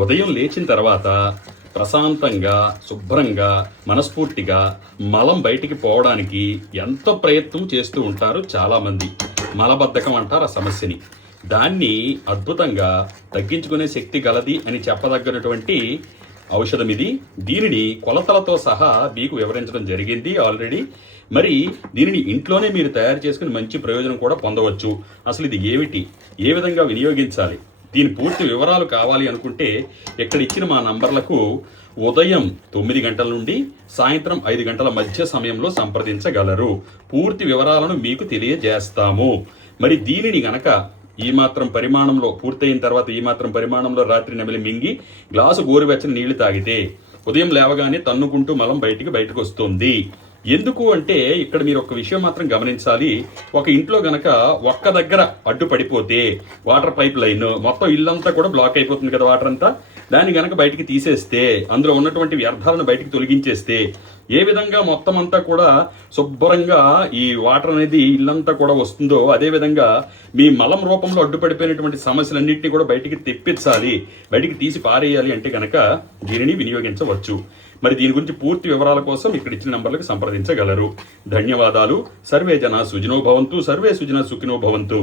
ఉదయం లేచిన తర్వాత ప్రశాంతంగా, శుభ్రంగా, మనస్ఫూర్తిగా మలం బయటికి పోవడానికి ఎంతో ప్రయత్నం చేస్తూ ఉంటారు చాలామంది. మలబద్ధకం అంటారు ఆ సమస్యని. దాన్ని అద్భుతంగా తగ్గించుకునే శక్తి గలది అని చెప్పదగినటువంటి ఔషధం ఇది. దీనిని కొలతలతో సహా మీకు వివరించడం జరిగింది ఆల్రెడీ. మరి దీనిని ఇంట్లోనే మీరు తయారు చేసుకుని మంచి ప్రయోజనం కూడా పొందవచ్చు. అసలు ఇది ఏమిటి, ఏ విధంగా వినియోగించాలి, దీని పూర్తి వివరాలు కావాలి అనుకుంటే ఇక్కడ ఇచ్చిన మా నంబర్లకు ఉదయం 9 గంటల నుండి సాయంత్రం 5 గంటల మధ్య సమయంలో సంప్రదించగలరు. పూర్తి వివరాలను మీకు తెలియజేస్తాము. మరి దీనిని గనక ఈ మాత్రం పరిమాణంలో పూర్తయిన తర్వాత ఈ మాత్రం పరిమాణంలో రాత్రి నెమలి మింగి గ్లాసు గోరువెచ్చని నీళ్లు తాగితే ఉదయం లేవగానే తన్నుకుంటూ మలం బయటకు వస్తుంది. ఎందుకు అంటే ఇక్కడ మీరు ఒక విషయం మాత్రం గమనించాలి. ఒక ఇంట్లో గనక ఒక్క దగ్గర అడ్డు పడిపోతే వాటర్ పైప్ లైన్ మొత్తం ఇల్లంతా కూడా బ్లాక్ అయిపోతుంది కదా, వాటర్ అంతా. దాన్ని గనక బయటికి తీసేస్తే, అందులో ఉన్నటువంటి వ్యర్థాలను బయటికి తొలగించేస్తే ఏ విధంగా మొత్తం అంతా కూడా శుభ్రంగా ఈ వాటర్ అనేది ఇల్లంతా కూడా వస్తుందో, అదేవిధంగా మీ మలం రూపంలో అడ్డుపడిపోయినటువంటి సమస్యలన్నింటినీ కూడా బయటికి తెప్పించాలి, బయటికి తీసి పారేయాలి అంటే కనుక దీనిని వినియోగించవచ్చు. మరి దీని గురించి పూర్తి వివరాల కోసం ఇక్కడ ఇచ్చిన నంబర్లకు సంప్రదించగలరు. ధన్యవాదాలు. సర్వే జన సుఖినో భవంతు, సర్వే సుజన సుఖినో భవంతు.